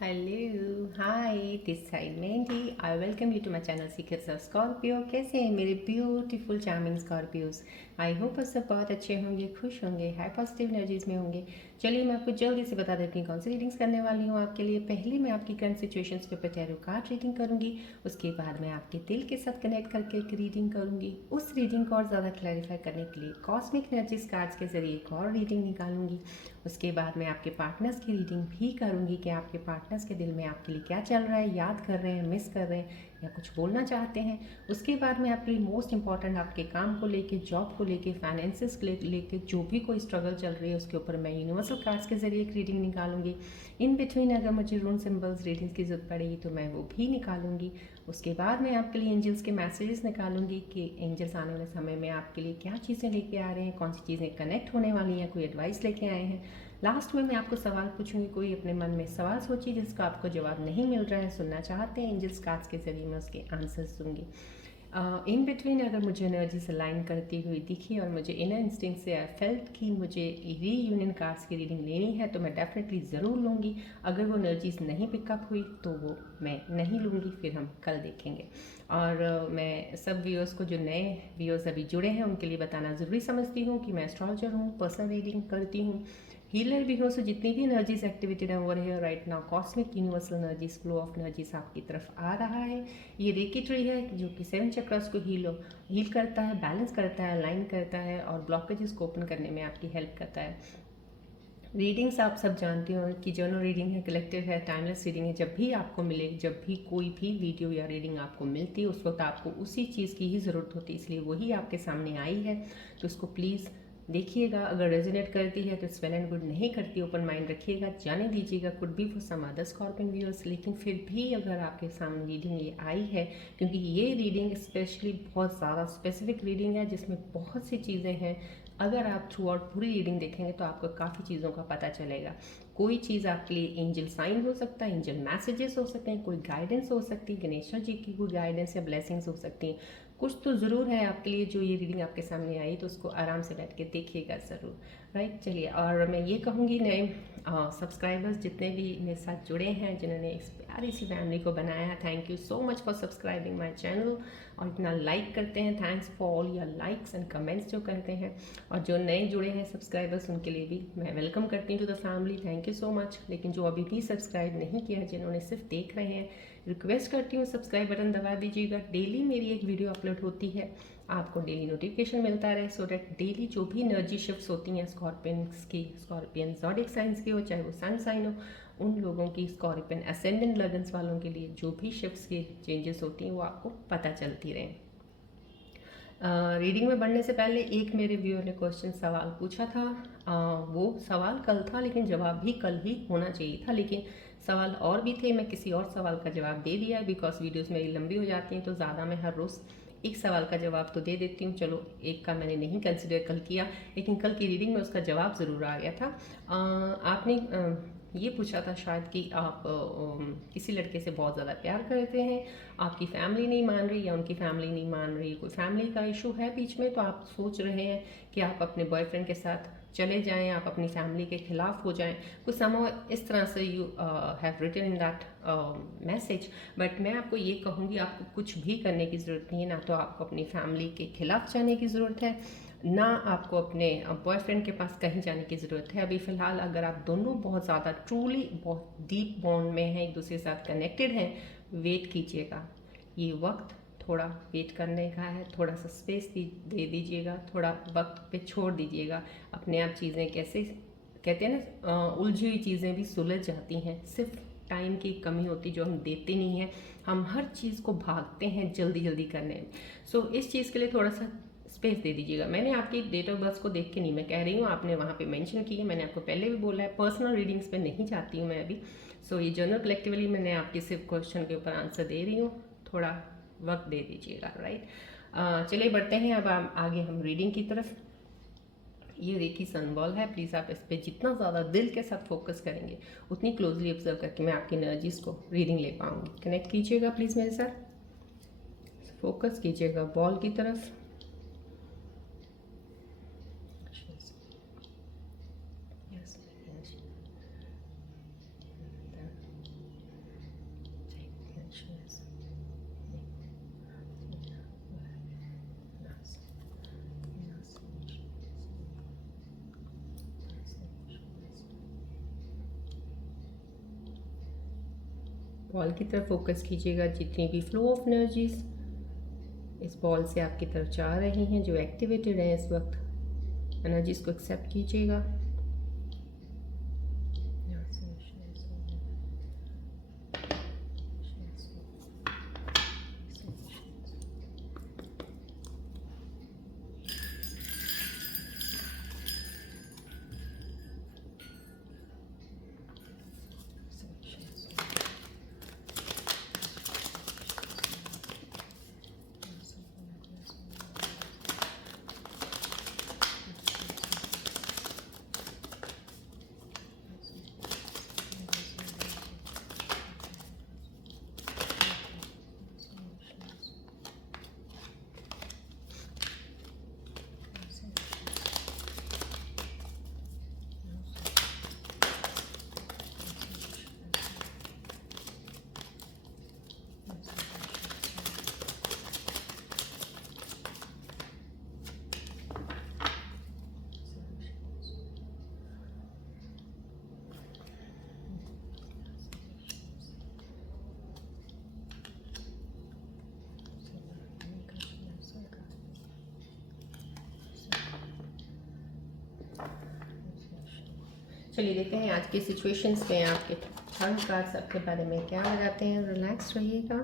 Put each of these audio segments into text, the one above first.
Hello hi, this side Mehndi. I welcome you to my channel secrets of Scorpio. कैसे हैं मेरे beautiful charming Scorpios? I hope आप सब बहुत अच्छे होंगे, खुश होंगे, हाई पॉजिटिव एनर्जीज में होंगे। चलिए मैं आपको जल्दी से बता देती हूँ कौन सी रीडिंग्स करने वाली हूँ आपके लिए। पहले मैं आपकी करंट सिचुएशंस के ऊपर टैरो कार्ड रीडिंग करूँगी। उसके बाद मैं आपके दिल के साथ कनेक्ट करके एक रीडिंग करूँगी। उस रीडिंग को और ज़्यादा क्लैरिफाई करने के लिए कॉस्मिक एनर्जीज कार्ड्स के जरिए एक और रीडिंग निकालूंगी। उसके बाद मैं आपके पार्टनर्स की रीडिंग भी करूंगी कि आपके पार्टनर्स के दिल में आपके लिए क्या चल रहा है, याद कर रहे हैं, मिस कर रहे हैं या कुछ बोलना चाहते हैं। उसके बाद मैं आपके लिए मोस्ट इंपॉर्टेंट आपके काम को लेके, जॉब को लेके, फाइनेंसेस को लेके जो भी कोई स्ट्रगल चल रही है उसके ऊपर मैं यूनिवर्सल कार्ड्स के जरिए एक रीडिंग निकालूंगी। इन बिटवीन अगर मुझे रून सिंबल्स रीडिंग्स की जरूरत पड़ेगी तो मैं वो भी निकालूंगी। उसके बाद मैं आपके लिए एंजल्स के मैसेजेस निकालूंगी कि एंजल्स आने वाले समय में आपके लिए क्या चीज़ें लेके आ रहे हैं, कौन सी चीज़ें कनेक्ट होने वाली हैं, कोई एडवाइस लेके आए हैं। लास्ट में मैं आपको सवाल पूछूंगी, कोई अपने मन में सवाल सोचिए जिसका आपको जवाब नहीं मिल रहा है, सुनना चाहते हैं, एंजल्स कार्ड्स के जरिए मैं उसके आंसर्स दूंगी। इन बिटवीन अगर मुझे एनर्जी से लाइन करती हुई दिखी और मुझे इनर इंस्टिंक्ट से आई फेल्ट कि मुझे रीयूनियन कार्ड्स की रीडिंग लेनी है तो मैं डेफिनेटली ज़रूर लूँगी। अगर वो एनर्जीज नहीं पिकअप हुई तो वो मैं नहीं लूँगी, फिर हम कल देखेंगे। और मैं सब व्यूअर्स को, जो नए व्यूअर्स अभी जुड़े हैं, उनके लिए बताना ज़रूरी समझती हूँ कि मैं एस्ट्रोलॉजर हूँ, पर्सनल रीडिंग करती हूँ, हीलर भी हो। सो जितनी भी एनर्जीज एक्टिवेटेड है वो रहे right now, cosmic universal energies, flow of energies आपकी तरफ आ रहा है। ये रेकी ट्री है जो कि 7 चक्रस को हील करता है, बैलेंस करता है, अलाइन करता है और ब्लॉकेजेस को ओपन करने में आपकी हेल्प करता है। रीडिंग्स आप सब जानते हो कि जर्नल रीडिंग है, कलेक्टिव है, टाइमलेस रीडिंग है। जब भी आपको मिले, जब भी कोई भी वीडियो या रीडिंग आपको मिलती है उस वक्त आपको उसी चीज़ की ही ज़रूरत होती है, इसलिए वही आपके सामने आई है। तो उसको प्लीज़ देखिएगा, अगर रेजोनेट करती है तो इट्स वेल एंड गुड, नहीं करती ओपन माइंड रखिएगा, जाने दीजिएगा। Could be for some other Scorpion viewers. लेकिन फिर भी अगर आपके सामने रीडिंग ये आई है, क्योंकि ये रीडिंग स्पेशली बहुत ज़्यादा स्पेसिफिक रीडिंग है जिसमें बहुत सी चीज़ें हैं, अगर आप थ्रू आउट पूरी रीडिंग देखेंगे तो आपको काफ़ी चीज़ों का पता चलेगा। कोई चीज़ आपके लिए एंजल साइन हो सकता है, एंजल मैसेजेस हो सकते हैं, कोई गाइडेंस हो सकती है, गणेश जी की कोई गाइडेंस या ब्लेसिंग्स हो सकती हैं। कुछ तो ज़रूर है आपके लिए जो ये रीडिंग आपके सामने आई, तो उसको आराम से बैठ के देखिएगा ज़रूर। राइट, चलिए। और मैं ये कहूँगी, नए सब्सक्राइबर्स जितने भी मेरे साथ जुड़े हैं, जिन्होंने इस प्यारी सी फैमिली को बनाया, thank you so much for subscribing my channel. और इतना लाइक करते हैं, thanks for all your likes and comments जो करते हैं। और जो नए जुड़े हैं सब्सक्राइबर्स, उनके लिए भी मैं वेलकम करती हूँ to the family, thank you so much. लेकिन जो अभी भी सब्सक्राइब नहीं किया, जिन्होंने सिर्फ देख रहे हैं, रिक्वेस्ट करती हूँ सब्सक्राइब बटन दबा दीजिएगा। डेली मेरी एक वीडियो अपलोड होती है, आपको डेली नोटिफिकेशन मिलता रहे, सो दैट डेली जो भी एनर्जी शिफ्ट्स होती हैं स्कॉर्पियंस की, स्कॉर्पियन ज़ोडिएक साइंस की हो, चाहे वो सन साइन हो, उन लोगों की, स्कॉर्पियन असेंडेंट लगन्स वालों के लिए जो भी शिफ्ट्स की चेंजेस होती हैं वो आपको पता चलती रहें। रीडिंग में बढ़ने से पहले एक मेरे व्यूअर ने क्वेश्चन सवाल पूछा था। वो सवाल कल था लेकिन जवाब भी कल ही होना चाहिए था, लेकिन सवाल और भी थे, मैं किसी और सवाल का जवाब दे दिया बिकॉज वीडियोस मेरी लंबी हो जाती हैं, तो ज़्यादा मैं हर रोज़ एक सवाल का जवाब तो दे देती हूँ। चलो, एक का मैंने नहीं कंसिडर कल किया, लेकिन कल की रीडिंग में उसका जवाब ज़रूर आ गया था। आपने ये पूछा था शायद कि आप किसी लड़के से बहुत ज़्यादा प्यार करते हैं, आपकी फैमिली नहीं मान रही या उनकी फैमिली नहीं मान रही, कोई फैमिली का इशू है बीच में, तो आप सोच रहे हैं कि आप अपने बॉयफ्रेंड के साथ चले जाएं, आप अपनी फैमिली के खिलाफ हो जाएं, कुछ समझ इस तरह से you have written in that message. But मैं आपको ये कहूँगी, आपको कुछ भी करने की ज़रूरत नहीं है, ना तो आपको अपनी फैमिली के खिलाफ जाने की ज़रूरत है, ना आपको अपने बॉयफ्रेंड के पास कहीं जाने की ज़रूरत है। अभी फ़िलहाल अगर आप दोनों बहुत ज़्यादा ट्रूली बहुत डीप बॉन्ड में हैं, एक दूसरे के साथ कनेक्टेड हैं, वेट कीजिएगा। ये वक्त थोड़ा वेट करने का है, थोड़ा सा स्पेस दे दीजिएगा, थोड़ा वक्त पे छोड़ दीजिएगा। अपने आप चीज़ें कैसे कहते हैं ना, उलझी हुई चीज़ें भी सुलझ जाती हैं, सिर्फ टाइम की कमी होती जो हम देते नहीं हैं। हम हर चीज़ को भागते हैं जल्दी जल्दी करने में। सो इस चीज़ के लिए थोड़ा सा स्पेस दे दीजिएगा। मैंने आपकी डेट ऑफ बर्थ को देख के नहीं मैं कह रही हूँ, आपने वहाँ पे मेंशन की है, मैंने आपको पहले भी बोला है, पर्सनल रीडिंग्स पे नहीं चाहती हूँ मैं अभी। सो ये जनरल कलेक्टिवली मैंने आपके सिर्फ क्वेश्चन के ऊपर आंसर दे रही हूँ, थोड़ा वक्त दे दीजिएगा। राइट, चलिए बढ़ते हैं अब आगे हम रीडिंग की तरफ। ये रेकी सनबॉल है, प्लीज़ आप इस पर जितना ज़्यादा दिल के साथ फोकस करेंगे उतनी क्लोजली ऑब्जर्व करके मैं आपकी एनर्जीज़ को रीडिंग ले पाऊँगी। कनेक्ट कीजिएगा प्लीज़ मेरे साथ, फोकस कीजिएगा बॉल की तरफ। बॉल की तरफ फोकस कीजिएगा। जितनी भी फ्लो ऑफ एनर्जीज इस बॉल से आपकी तरफ जा रही हैं, जो एक्टिवेटेड हैं इस वक्त, एनर्जीज को एक्सेप्ट कीजिएगा। चलिए देखते हैं आज की सिचुएशंस में आपके थर्ड कार्ड्स आपके बारे में क्या बताते हैं। रिलैक्स रहिएगा।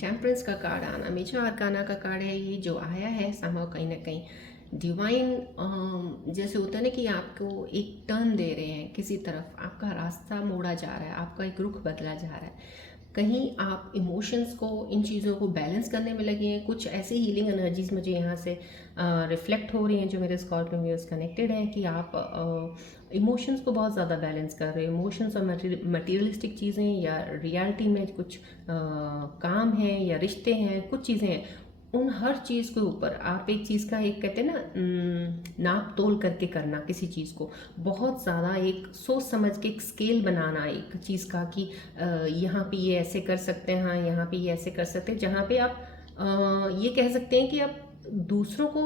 टेम्परेंस का कार्ड आना, मेजर आर्काना का कार्ड है ये, जो आया है समहाउ कहीं ना कहीं डिवाइन, जैसे होता है ना कि आपको एक टर्न दे रहे हैं किसी तरफ, आपका रास्ता मोड़ा जा रहा है, आपका एक रुख बदला जा रहा है। कहीं आप इमोशंस को, इन चीज़ों को बैलेंस करने में लगे हैं। कुछ ऐसी हीलिंग एनर्जीज मुझे यहाँ से रिफ्लेक्ट हो रही हैं जो मेरे स्कॉर्पियो व्यूअर्स कनेक्टेड हैं, कि आप इमोशंस को बहुत ज़्यादा बैलेंस कर रहे हो। इमोशंस और मटेरियलिस्टिक चीज़ें या रियलिटी में कुछ काम है या रिश्ते हैं, कुछ चीज़ें हैं, उन हर चीज़ के ऊपर आप एक चीज़ का, एक कहते हैं ना, नाप तोल करके करना किसी चीज़ को, बहुत ज़्यादा एक सोच समझ के एक स्केल बनाना एक चीज़ का, कि यहाँ पे ये ऐसे कर सकते हैं, हाँ यहाँ पे ये ऐसे कर सकते हैं, जहाँ पे आप ये कह सकते हैं कि आप दूसरों को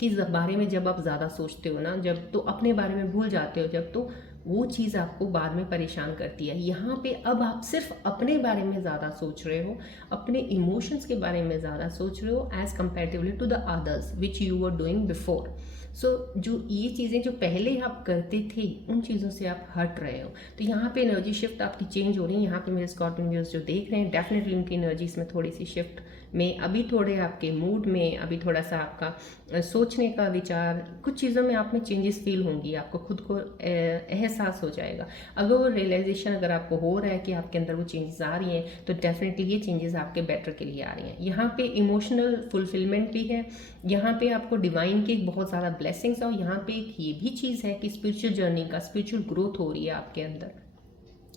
के बारे में जब आप ज़्यादा सोचते हो ना, जब तो अपने बारे में भूल जाते हो, जब तो वो चीज़ आपको बाद में परेशान करती है। यहाँ पे अब आप सिर्फ अपने बारे में ज़्यादा सोच रहे हो, अपने इमोशंस के बारे में ज़्यादा सोच रहे हो as comparatively to the others which you were doing before. So जो ये चीज़ें जो पहले आप करते थे, उन चीज़ों से आप हट रहे हो। तो यहाँ पे एनर्जी शिफ्ट आपकी चेंज हो रही है। यहाँ पे मेरे स्कॉर्पियो व्यूअर्स जो देख रहे हैं, डेफिनेटली उनकी एनर्जीज में थोड़ी सी शिफ्ट में, अभी थोड़े आपके मूड में, अभी थोड़ा सा आपका सोचने का विचार, कुछ चीज़ों में आप में चेंजेस फील होंगी, आपको खुद को एहसास हो जाएगा। अगर वो रियलाइजेशन अगर आपको हो रहा है कि आपके अंदर वो चेंजेस आ रही हैं, तो डेफिनेटली ये चेंजेस आपके बेटर के लिए आ रही हैं। यहाँ पे इमोशनल फुलफिलमेंट भी है, यहाँ पे आपको डिवाइन की बहुत ज़्यादा ब्लेसिंग्स है, और यहाँ पे एक ये भी चीज़ है कि स्पिरिचुअल जर्नी का, स्पिरिचुअल ग्रोथ हो रही है आपके अंदर।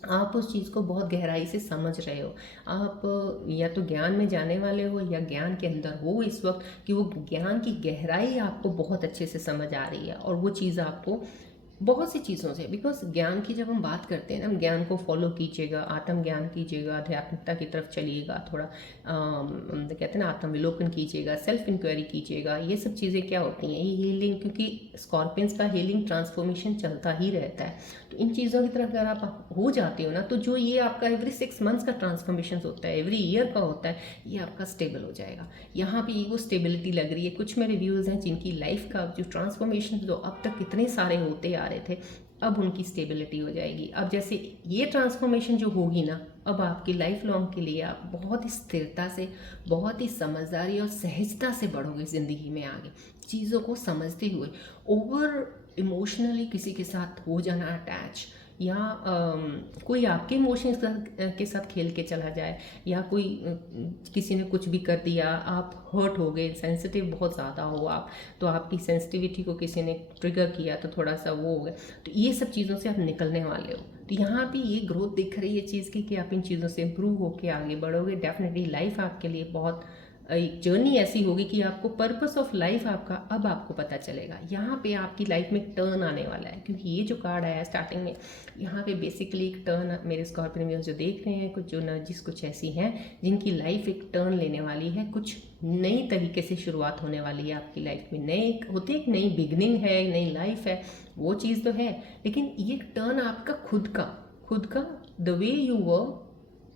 आप उस चीज़ को बहुत गहराई से समझ रहे हो। आप या तो ज्ञान में जाने वाले हो या ज्ञान के अंदर हो इस वक्त, कि वो ज्ञान की गहराई आपको बहुत अच्छे से समझ आ रही है, और वो चीज़ आपको बहुत सी चीज़ों से, बिकॉज ज्ञान की जब हम बात करते हैं ना, ज्ञान को फॉलो कीजिएगा, आत्मज्ञान कीजिएगा, आध्यात्मिकता की तरफ चलिएगा, थोड़ा कहते हैं ना, आत्मविलोकन कीजिएगा, सेल्फ इंक्वायरी कीजिएगा। ये सब चीज़ें क्या होती हैं, ये हीलिंग, क्योंकि स्कॉर्पियंस का हीलिंग ट्रांसफॉर्मेशन चलता ही रहता है। तो इन चीज़ों की तरफ अगर आप हो जाते हो ना, तो जो ये आपका एवरी 6 मंथ्स का ट्रांसफॉर्मेशन होता है, एवरी ईयर का होता है, ये आपका स्टेबल हो जाएगा। यहाँ पे वो स्टेबिलिटी लग रही है। कुछ मेरे व्यूअर्स हैं जिनकी लाइफ का जो ट्रांसफॉर्मेशन जो अब तक कितने सारे होते आ रहे थे, अब उनकी स्टेबिलिटी हो जाएगी। अब जैसे ये ट्रांसफॉर्मेशन जो होगी ना, अब आपकी लाइफ लॉन्ग के लिए आप बहुत ही स्थिरता से, बहुत ही समझदारी और सहजता से बढ़ोगे ज़िंदगी में आगे, चीज़ों को समझते हुए। ओवर इमोशनली किसी के साथ हो जाना अटैच, या कोई आपके इमोशंस के साथ खेल के चला जाए, या कोई किसी ने कुछ भी कर दिया, आप हर्ट हो गए, सेंसिटिव बहुत ज़्यादा हो आप, तो आपकी सेंसिटिविटी को किसी ने ट्रिगर किया तो थोड़ा सा वो हो गया, तो ये सब चीज़ों से आप निकलने वाले हो। तो यहाँ पे ये ग्रोथ दिख रही है चीज़ की, कि आप इन चीज़ों से इम्प्रूव होकर आगे बढ़ोगे। डेफिनेटली लाइफ आपके लिए बहुत एक जर्नी ऐसी होगी कि आपको पर्पस ऑफ लाइफ आपका अब आपको पता चलेगा। यहाँ पे आपकी लाइफ में एक टर्न आने वाला है, क्योंकि ये जो कार्ड आया है स्टार्टिंग में, यहाँ पे बेसिकली एक टर्न, मेरे स्कॉर्पियन व्यूअर्स जो देख रहे हैं, कुछ जो एनर्जीज कुछ ऐसी हैं जिनकी लाइफ एक टर्न लेने वाली है, कुछ नई तरीके से शुरुआत होने वाली है आपकी लाइफ में। नए होते एक नई बिगनिंग है, नई लाइफ है, वो चीज़ तो है, लेकिन ये टर्न आपका खुद का the way you were,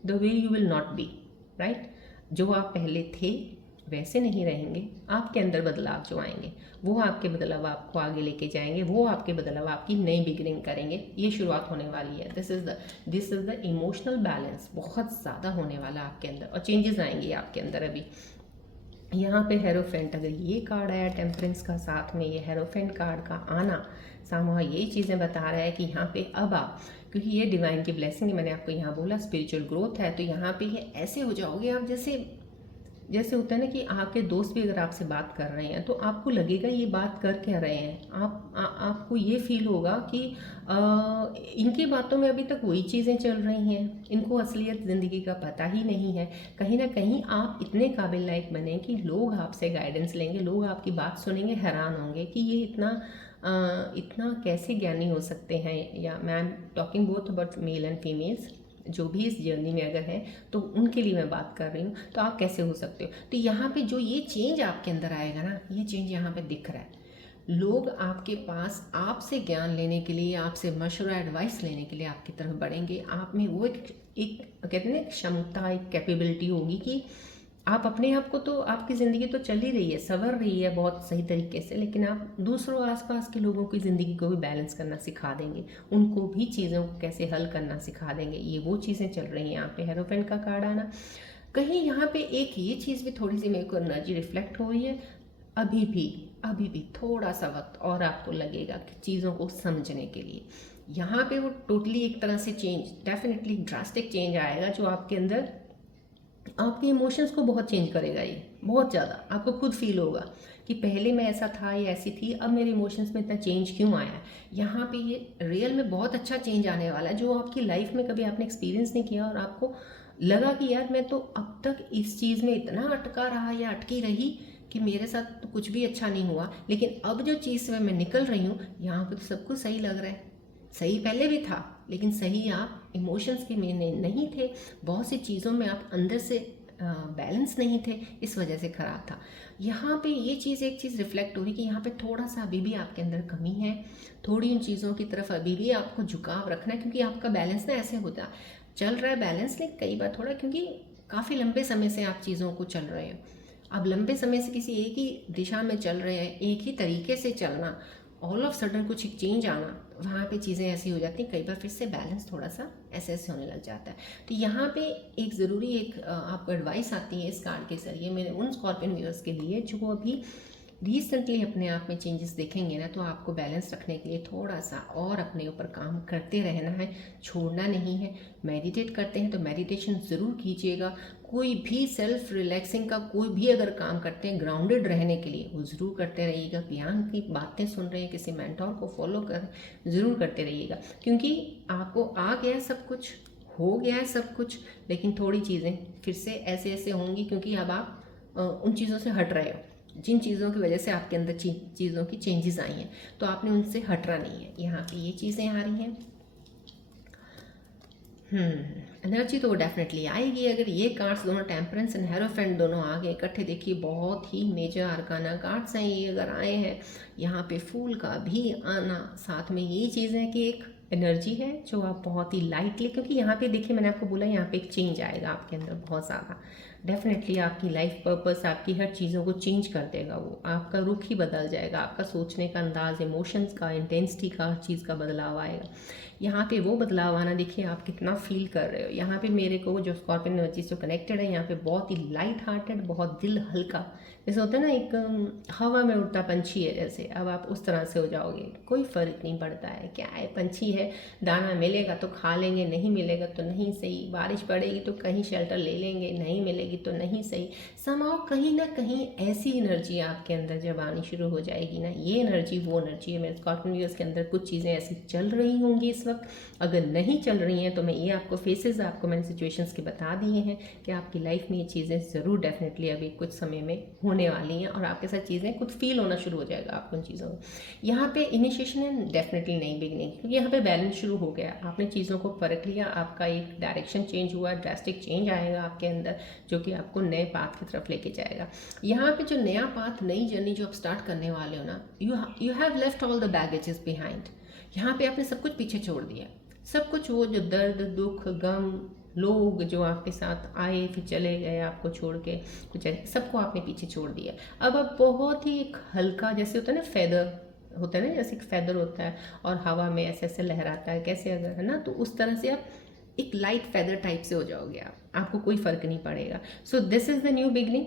the way you will not be, right. जो आप पहले थे वैसे नहीं रहेंगे, आपके अंदर बदलाव जो आएंगे वो आपके बदलाव आपको आगे लेके जाएंगे, वो आपके बदलाव आपकी नई बिगिनिंग करेंगे। ये शुरुआत होने वाली है। This is the emotional balance बहुत ज़्यादा होने वाला आपके अंदर, और चेंजेस आएंगे आपके अंदर। अभी यहाँ पे हेरोफेंट, अगर ये कार्ड आया टेम्परेंस का साथ में, ये हेरोफेंट कार्ड का आना सामूहा यही चीज़ें बता रहा है कि यहाँ पे अब आप, क्योंकि ये डिवाइन की ब्लेसिंग है, मैंने आपको यहाँ बोला स्पिरिचुअल ग्रोथ है, तो यहाँ पे ये ऐसे हो जाओगे आप जैसे होता है ना कि आपके दोस्त भी अगर आपसे बात कर रहे हैं तो आपको लगेगा ये बात कर क्या रहे हैं, आपको ये फील होगा कि इनकी बातों में अभी तक वही चीज़ें चल रही हैं, इनको असलियत ज़िंदगी का पता ही नहीं है। कहीं ना कहीं आप इतने काबिल लायक बने कि लोग आपसे गाइडेंस लेंगे, लोग आपकी बात सुनेंगे, हैरान होंगे कि ये इतना कैसे ज्ञानी हो सकते हैं। या मैं am talking both about male and females, जो भी इस जर्नी में अगर हैं तो उनके लिए मैं बात कर रही हूँ, तो आप कैसे हो सकते हो। तो यहाँ पे जो ये चेंज आपके अंदर आएगा ना, ये चेंज यहाँ पे दिख रहा है। लोग आपके पास आपसे ज्ञान लेने के लिए, आपसे मशवरा एडवाइस लेने के लिए आपकी तरफ बढ़ेंगे। आप में वो एक कहते हैं ना क्षमता, एक कैपेबिलिटी होगी कि आप अपने आप को, तो आपकी ज़िंदगी तो चल ही रही है, संवर रही है बहुत सही तरीके से, लेकिन आप दूसरों आसपास के लोगों की ज़िंदगी को भी बैलेंस करना सिखा देंगे, उनको भी चीज़ों को कैसे हल करना सिखा देंगे। ये वो चीज़ें चल रही हैं यहाँ पे। हेरोफेंट का कार्ड आना, कहीं यहाँ पे एक ये चीज़ भी थोड़ी सी मेरे को एनर्जी रिफ्लेक्ट हो रही है, अभी भी थोड़ा सा वक्त और आपको लगेगा कि चीज़ों को समझने के लिए। यहाँ पे वो टोटली एक तरह से चेंज, डेफिनेटली ड्रास्टिक चेंज आएगा जो आपके अंदर आपके इमोशंस को बहुत चेंज करेगा। ये बहुत ज़्यादा आपको खुद फील होगा कि पहले मैं ऐसा था या ऐसी थी, अब मेरे इमोशंस में इतना चेंज क्यों आया है। यहाँ पे ये रियल में बहुत अच्छा चेंज आने वाला है, जो आपकी लाइफ में कभी आपने एक्सपीरियंस नहीं किया, और आपको लगा कि यार मैं तो अब तक इस चीज़ में इतना अटका रहा या अटकी रही कि मेरे साथ तो कुछ भी अच्छा नहीं हुआ, लेकिन अब जो चीज़ से मैं निकल रही हूँ, यहाँ पे तो सब कुछ सही लग रहा है। सही पहले भी था, लेकिन सही आप इमोशंस के में नहीं थे, बहुत सी चीज़ों में आप अंदर से बैलेंस नहीं थे, इस वजह से ख़राब था। यहाँ पे ये चीज़, एक चीज़ रिफ्लेक्ट हो रही कि यहाँ पे थोड़ा सा अभी भी आपके अंदर कमी है, थोड़ी उन चीज़ों की तरफ अभी भी आपको झुकाव रखना है, क्योंकि आपका बैलेंस ना ऐसे होता चल रहा है बैलेंस, लेकिन कई बार थोड़ा, क्योंकि काफ़ी लंबे समय से आप चीज़ों को चल रहे हो। अब लंबे समय से किसी एक ही दिशा में चल रहे हैं, एक ही तरीके से चलना, ऑल ऑफ सडन कुछ एक चेंज आना, वहाँ पे चीज़ें ऐसी हो जाती हैं, कई बार फिर से बैलेंस थोड़ा सा ऐसे होने लग जाता है। तो यहाँ पे एक ज़रूरी एक आपको एडवाइस आती है इस कार्ड के जरिए मेरे उन स्कॉर्पियन व्यूअर्स के लिए जो अभी रिसेंटली अपने आप में चेंजेस देखेंगे ना, तो आपको बैलेंस रखने के लिए थोड़ा सा और अपने ऊपर काम करते रहना है, छोड़ना नहीं है। मेडिटेट करते हैं तो मेडिटेशन ज़रूर कीजिएगा। कोई भी सेल्फ रिलैक्सिंग का कोई भी अगर काम करते हैं ग्राउंडेड रहने के लिए, वो ज़रूर करते रहिएगा। ज्ञान की बातें सुन रहे हैं, किसी मेंटोर को फॉलो कर ज़रूर करते रहिएगा, क्योंकि आपको आ गया सब कुछ, हो गया है सब कुछ, लेकिन थोड़ी चीज़ें फिर से ऐसे ऐसे होंगी, क्योंकि अब आप उन चीज़ों से हट रहे हो, जिन चीज़ों की वजह से आपके अंदर चीज़ों की चेंजेस आई हैं, तो आपने उनसे हटना नहीं है। यहाँ पे ये चीज़ें आ रही हैं। एनर्जी तो वो डेफिनेटली आएगी अगर ये कार्ड्स दोनों टेम्परेंस एंड हेरोफेंट दोनों आ गए इकट्ठे। देखिए बहुत ही मेजर आर्काना कार्ड्स हैं ये, अगर आए हैं यहाँ पे फूल का भी आना, साथ में यही चीज़ है कि एक एनर्जी है जो आप बहुत ही लाइटली, क्योंकि यहाँ पे देखिए मैंने आपको बोला यहाँ पे एक चेंज आएगा आपके अंदर बहुत ज़्यादा, डेफिनेटली आपकी लाइफ पर्पस, आपकी हर चीज़ों को चेंज कर देगा। वो आपका रुख ही बदल जाएगा, आपका सोचने का अंदाज, इमोशंस का, इंटेंसिटी का, हर चीज़ का बदलाव आएगा। यहाँ पे वो बदलाव आना, देखिए आप कितना फील कर रहे हो। यहाँ पे मेरे को जो स्कॉर्पियन एनर्जी से कनेक्टेड है, यहाँ पे बहुत ही लाइट हार्टेड, बहुत दिल हल्का, जैसे होता है ना एक हवा में उड़ता पंछी है, जैसे अब आप उस तरह से हो जाओगे। कोई फ़र्क नहीं पड़ता है, क्या है पंछी है, दाना मिलेगा तो खा लेंगे, नहीं मिलेगा तो नहीं सही, बारिश पड़ेगी तो कहीं शेल्टर ले लेंगे, नहीं मिलेगी जाएगी तो नहीं सही, समाओ कहीं ना कहीं ऐसी एनर्जी आपके अंदर जब आनी शुरू हो जाएगी ना, ये एनर्जी वो एनर्जी है। मेरे स्कॉर्पियो व्यूअर्स के अंदर कुछ चीज़ें ऐसी चल रही होंगी इस वक्त, अगर नहीं चल रही हैं तो मैं ये आपको फेसेस आपको मैंने सिचुएशंस के बता दिए हैं कि आपकी लाइफ में ये चीज़ें ज़रूर डेफिनेटली अभी कुछ समय में होने वाली हैं और आपके साथ चीज़ें खुद फील होना शुरू हो जाएगा आपको उन चीज़ों में। यहाँ पे इनिशिएशन है डेफिनेटली नई बिगनिंग, क्योंकि यहाँ पे बैलेंस शुरू हो गया, आपने चीज़ों को परख लिया, आपका एक डायरेक्शन चेंज हुआ, ड्रास्टिक चेंज आएगा आपके अंदर जो कि आपको नए पाथ की तरफ लेके जाएगा। यहाँ पे जो नया पाथ, नई जर्नी जो आप स्टार्ट करने वाले हो ना, you have left all the baggages behind. यहाँ पे आपने सब कुछ पीछे छोड़ दिया, सब कुछ वो जो दर्द, दुख, गम, लोग जो आपके साथ आए फिर चले गए आपको छोड़ के, कुछ सबको आपने पीछे छोड़ दिया। अब आप बहुत ही एक हल्का, जैसे होता है ना फेदर होता है ना, जैसे एक फेदर होता है और हवा में ऐसे ऐसे लहराता है कैसे, अगर है ना, तो उस तरह से आप एक लाइट फेदर टाइप से हो जाओगे आप, आपको कोई फ़र्क नहीं पड़ेगा। सो this is the new beginning.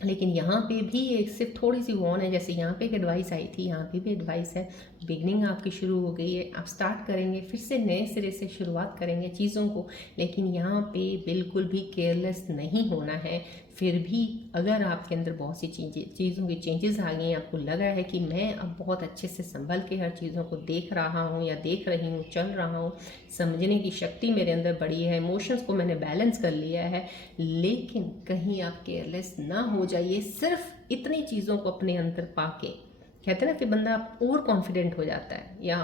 लेकिन यहाँ पे भी एक सिर्फ थोड़ी सी वॉर्न है, जैसे यहाँ पे एक एडवाइस आई थी, यहाँ पे भी एडवाइस है। बिगनिंग आपकी शुरू हो गई है, आप स्टार्ट करेंगे, फिर से नए सिरे से शुरुआत करेंगे चीज़ों को, लेकिन यहाँ पे बिल्कुल भी केयरलेस नहीं होना है। फिर भी अगर आपके अंदर बहुत सी चीज़ों की चेंजेस आ गई हैं, आपको लग रहा है कि मैं अब बहुत अच्छे से संभल के हर चीज़ों को देख रहा हूँ या देख रही हूँ, चल रहा हूँ, समझने की शक्ति मेरे अंदर बढ़ी है, इमोशंस को मैंने बैलेंस कर लिया है, लेकिन कहीं आप केयरलेस ना हो जाइए सिर्फ इतनी चीज़ों को अपने अंदर पाके। कहते हैं ना कि बंदा ओवर कॉन्फिडेंट हो जाता है या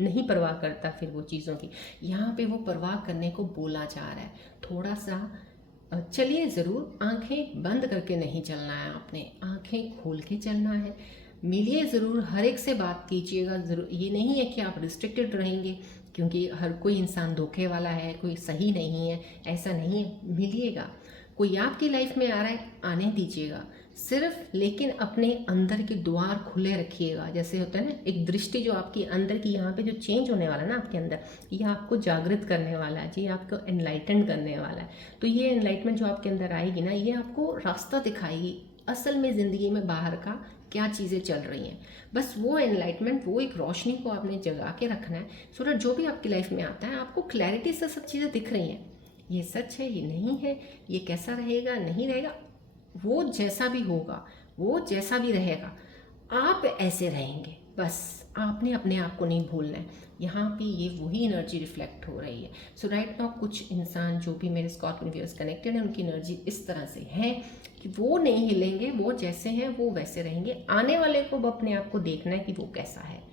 नहीं परवाह करता फिर वो चीज़ों की, यहाँ पे वो परवाह करने को बोला जा रहा है। थोड़ा सा चलिए ज़रूर, आंखें बंद करके नहीं चलना है, आपने आंखें खोल के चलना है। मिलिए ज़रूर, हर एक से बात कीजिएगा ज़रूर। ये नहीं है कि आप रिस्ट्रिक्टेड रहेंगे, क्योंकि हर कोई इंसान धोखे वाला है, कोई सही नहीं है, ऐसा नहीं है। मिलिएगा, कोई आपकी लाइफ में आ रहा है आने दीजिएगा सिर्फ, लेकिन अपने अंदर के द्वार खुले रखिएगा। जैसे होता है ना एक दृष्टि जो आपकी अंदर की, यहाँ पे जो चेंज होने वाला है ना आपके अंदर, ये आपको जागृत करने वाला है जी, आपको एनलाइटन करने वाला है। तो ये एनलाइटमेंट जो आपके अंदर आएगी ना, ये आपको रास्ता दिखाएगी असल में ज़िंदगी में बाहर का क्या चीज़ें चल रही हैं। बस वो एनलाइटमेंट, वो एक रोशनी को आपने जगा के रखना है, सो दैट जो भी आपकी लाइफ में आता है आपको क्लैरिटी से सब चीज़ें दिख रही हैं। ये सच है, ये नहीं है, ये कैसा रहेगा, नहीं रहेगा, वो जैसा भी होगा, वो जैसा भी रहेगा, आप ऐसे रहेंगे। बस आपने अपने आप को नहीं भूलना है। यहाँ पे ये वही एनर्जी रिफ्लेक्ट हो रही है। सो राइट नाउ कुछ इंसान जो भी मेरे स्कॉर्पियो व्यूअर्स कनेक्टेड हैं, उनकी एनर्जी इस तरह से है कि वो नहीं हिलेंगे, वो जैसे हैं वो वैसे रहेंगे। आने वाले को अपने आप को देखना है कि वो कैसा है।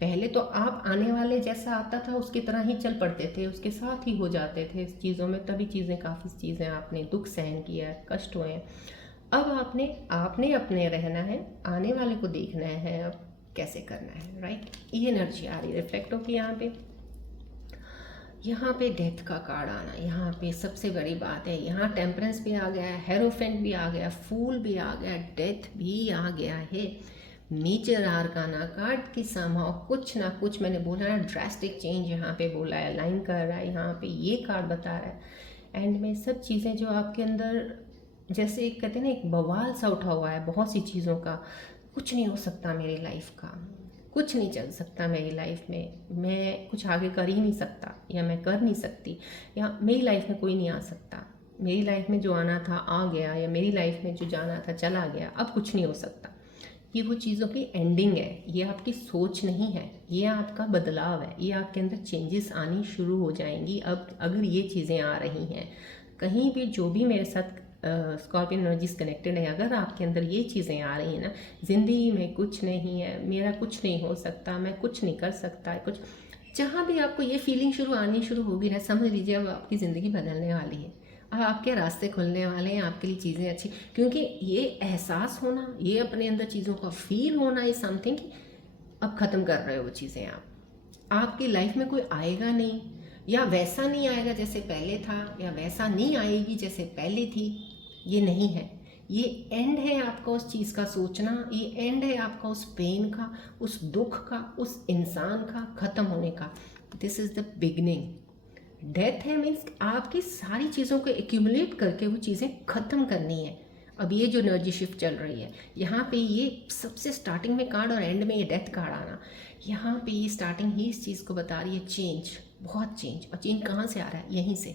पहले तो आप आने वाले जैसा आता था उसकी तरह ही चल पड़ते थे, उसके साथ ही हो जाते थे इस चीज़ों में, तभी चीज़ें, काफ़ी चीज़ें आपने दुख सहन किया है, कष्ट हुए हैं। अब आपने आपने अपने रहना है, आने वाले को देखना है अब कैसे करना है। राइट, ये एनर्जी आ रही है रिफ्लेक्ट होकर यहाँ पे डेथ का कार्ड आना, यहाँ पे सबसे बड़ी बात है। यहाँ टेम्परेंस भी आ गया, हेरोफेंट भी आ गया, फूल भी आ गया, डेथ भी आ गया है। मेजर आर्काना कार्ड की समाव कुछ ना कुछ, मैंने बोला है ड्रास्टिक चेंज यहाँ पे बोला है, लाइन कर रहा है, यहाँ पे ये कार्ड बता रहा है। एंड में सब चीज़ें जो आपके अंदर, जैसे एक कहते हैं ना एक बवाल सा उठा हुआ है बहुत सी चीज़ों का, कुछ नहीं हो सकता मेरी लाइफ का, कुछ नहीं चल सकता मेरी लाइफ में, मैं कुछ आगे कर ही नहीं सकता, या मैं कर नहीं सकती, या मेरी लाइफ में कोई नहीं आ सकता, मेरी लाइफ में जो आना था आ गया, या मेरी लाइफ में जो जाना था चला गया, अब कुछ नहीं हो सकता। ये वो चीज़ों की एंडिंग है, ये आपकी सोच नहीं है, ये आपका बदलाव है, ये आपके अंदर चेंजेस आनी शुरू हो जाएंगी। अब अगर ये चीज़ें आ रही हैं कहीं भी, जो भी मेरे साथ स्कॉर्पियन एनर्जीज कनेक्टेड है, अगर आपके अंदर ये चीज़ें आ रही हैं ना, ज़िंदगी में कुछ नहीं है, मेरा कुछ नहीं हो सकता, मैं कुछ नहीं कर सकता, कुछ, जहाँ भी आपको ये फीलिंग आनी शुरू होगी ना, समझ लीजिए अब आपकी ज़िंदगी बदलने वाली है, अब आपके रास्ते खुलने वाले हैं, आपके लिए चीज़ें अच्छी, क्योंकि ये एहसास होना, ये अपने अंदर चीज़ों का फील होना इज समथिंग कि अब ख़त्म कर रहे हो वो चीज़ें आप, आपकी लाइफ में कोई आएगा नहीं, या वैसा नहीं आएगा जैसे पहले था, या वैसा नहीं आएगी जैसे पहले थी, ये नहीं है। ये एंड है आपका उस चीज़ का सोचना, ये एंड है आपका उस पेन का, उस दुख का, उस इंसान का ख़त्म होने का। This is the beginning. Death है मीन्स आपकी सारी चीज़ों को एक्यूमुलेट करके वो चीज़ें ख़त्म करनी है। अब ये जो एनर्जी शिफ्ट चल रही है यहाँ पे, ये सबसे स्टार्टिंग में कार्ड और एंड में ये डेथ कार्ड आना, यहाँ पे ये स्टार्टिंग ही इस चीज़ को बता रही है चेंज, बहुत चेंज। और चेंज कहाँ से आ रहा है? यहीं से,